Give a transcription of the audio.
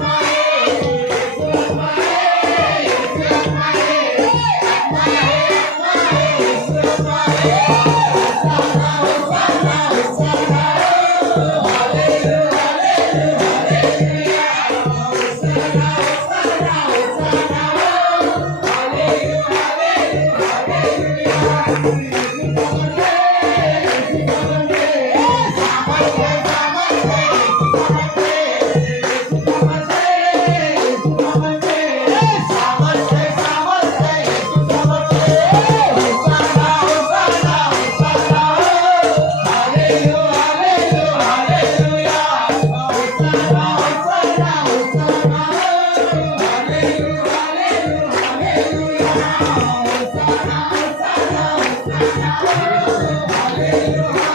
Hosanna, Hallelujah.